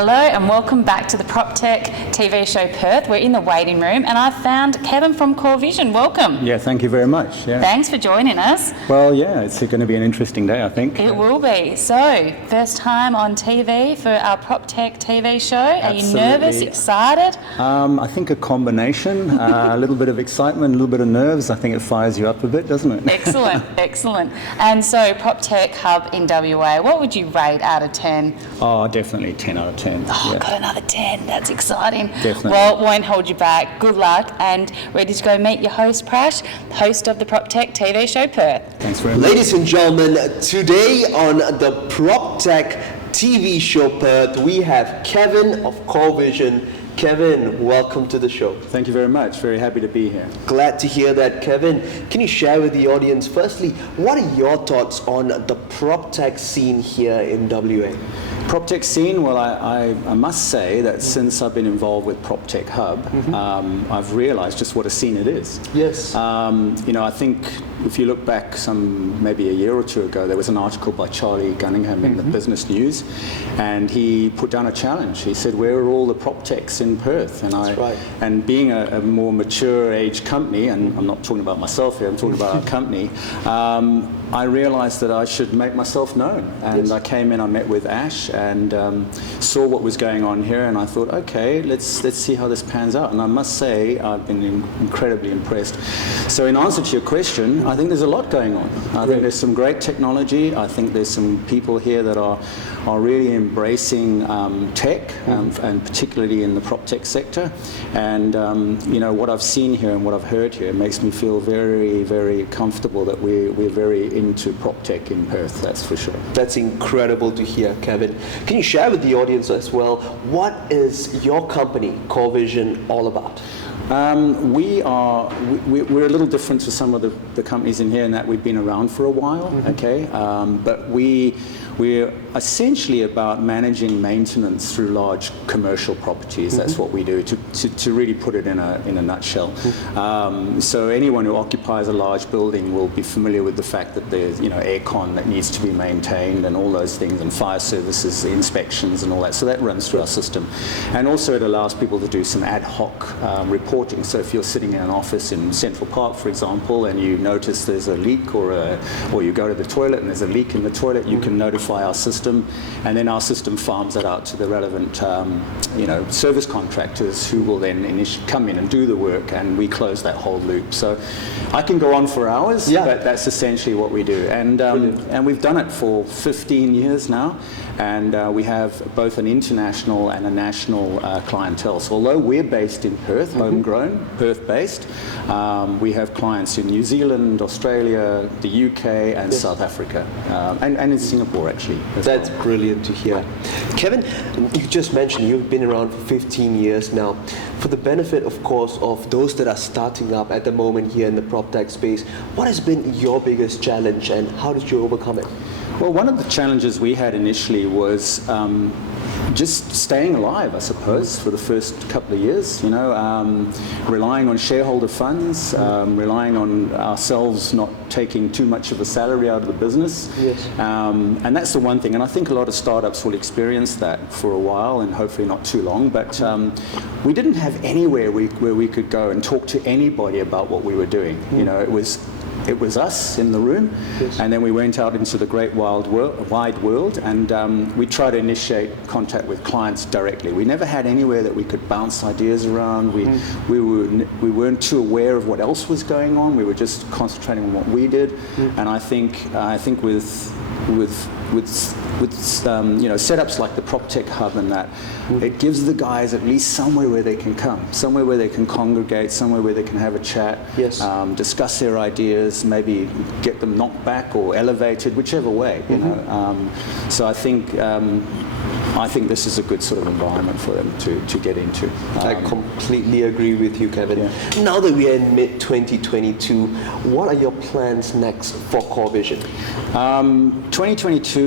Hello and welcome back to the PropTech TV show Perth. We're in the waiting room and I found Kevin from Core Vision. Welcome. Yeah, thank you very much. Yeah. Thanks for joining us. Well, yeah, it's going to be an interesting day, I think. It will be. So, first time on TV for our PropTech TV show. Are you nervous, excited? I think a combination, a little bit of excitement, a little bit of nerves. I think it fires you up a bit, doesn't it? Excellent, excellent. And so, PropTech Hub in WA, what would you rate out of 10? Oh, definitely 10 out of 10. Oh, got another 10. That's exciting. Definitely. Well, won't hold you back. Good luck and ready to go meet your host, Prash, host of the PropTech TV show Perth. Thanks very much. Ladies and gentlemen, today on the PropTech TV show Perth, we have Kevin of Core Vision. Kevin, welcome to the show. Thank you very much. Very happy to be here. Glad to hear that, Kevin. Can you share with the audience, firstly, what are your thoughts on the PropTech scene here in WA? PropTech scene, well, I must say that since I've been involved with PropTech Hub, I've realized just what a scene it is. Yes. You know, I think if you look back maybe a year or two ago, there was an article by Charlie Gunningham in the Business News, and he put down a challenge. He said, where are all the PropTechs in Perth? And That's right. And being a more mature age company, and I'm not talking about myself here, I'm talking about our company, I realized that I should make myself known. And Yes. I came in, I met with Ash, and saw what was going on here, and I thought, okay, let's see how this pans out. And I must say, I've been incredibly impressed. So in answer to your question, I think there's a lot going on. I think there's some great technology. I think there's some people here that are really embracing tech, and particularly in the PropTech sector. And you know, what I've seen here and what I've heard here makes me feel very, very comfortable that we're very into PropTech in Perth, that's for sure. That's incredible to hear, Kevin. Can you share with the audience as well, what is your company, Core Vision, all about? We're a little different to some of the companies in here in that we've been around for a while, okay? But we're essentially about managing maintenance through large commercial properties. That's what we do, to really put it in a nutshell. So anyone who occupies a large building will be familiar with the fact that there's, you know, aircon that needs to be maintained and all those things, and fire services, inspections and all that. So that runs through our system. And also it allows people to do some ad hoc reporting. So if you're sitting in an office in Central Park, for example, and you notice there's a leak or you go to the toilet and there's a leak in the toilet, you can notify our system, and then our system farms that out to the relevant you know, service contractors who will then come in and do the work, and we close that whole loop. So I can go on for hours, but that's essentially what we do. And we've done it for 15 years now, and we have both an international and a national clientele. So although we're based in Perth, homegrown, Perth-based, we have clients in New Zealand, Australia, the UK, and South Africa, and in Singapore actually. That's brilliant to hear. Kevin, you just mentioned you've been around for 15 years now. For the benefit, of course, of those that are starting up at the moment here in the PropTech space, what has been your biggest challenge and how did you overcome it? Well, one of the challenges we had initially was just staying alive, I suppose, for the first couple of years, you know, relying on shareholder funds, relying on ourselves not taking too much of a salary out of the business. Yes. And that's the one thing, and I think a lot of startups will experience that for a while and hopefully not too long, but we didn't have anywhere where we could go and talk to anybody about what we were doing. You know, it was us in the room, and then we went out into the great wide world, and we tried to initiate contact with clients directly. We never had anywhere that we could bounce ideas around. We weren't too aware of what else was going on. We were just concentrating on what we did, and I think with you know, setups like the PropTech Hub and that, it gives the guys at least somewhere where they can come, somewhere where they can congregate, somewhere where they can have a chat, discuss their ideas, maybe get them knocked back or elevated, whichever way, you know. So I think this is a good sort of environment for them to get into. I completely agree with you, Kevin. Now that we are in mid-2022, what are your plans next for Core Vision? 2022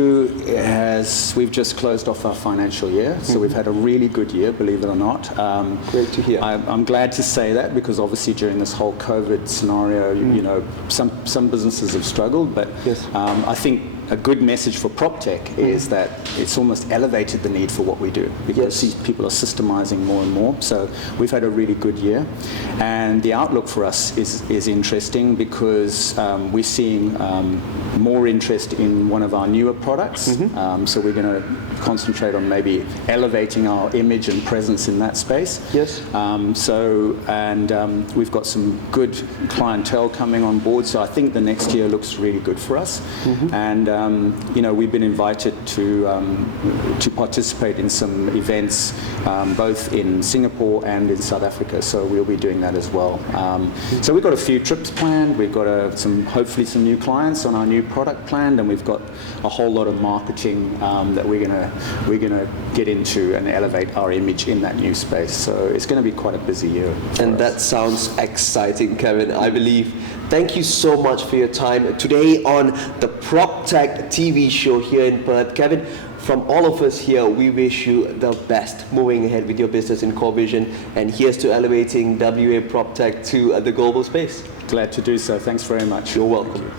we've just closed off our financial year, so we've had a really good year, believe it or not. Great to hear. I'm glad to say that, because obviously during this whole COVID scenario, you know, some businesses have struggled, but I think a good message for PropTech is that it's almost elevated the need for what we do, because these people are systemizing more and more. So we've had a really good year, and the outlook for us is interesting because we're seeing more interest in one of our newer products. So we're going to concentrate on maybe elevating our image and presence in that space. We've got some good clientele coming on board, so I think the next year looks really good for us. And we've been invited to participate in some events both in Singapore and in South Africa, so we'll be doing that as well. So we've got a few trips planned. We've got hopefully some new clients on our new product planned, and we've got a whole lot of marketing that we're gonna get into and elevate our image in that new space. So it's going to be quite a busy year. And that sounds exciting, Kevin, I believe. Thank you so much for your time today on the PropTech TV show here in Perth. Kevin, from all of us here, we wish you the best moving ahead with your business in Core Vision, and here's to elevating WA PropTech to the global space. Glad to do so. Thanks very much. You're welcome.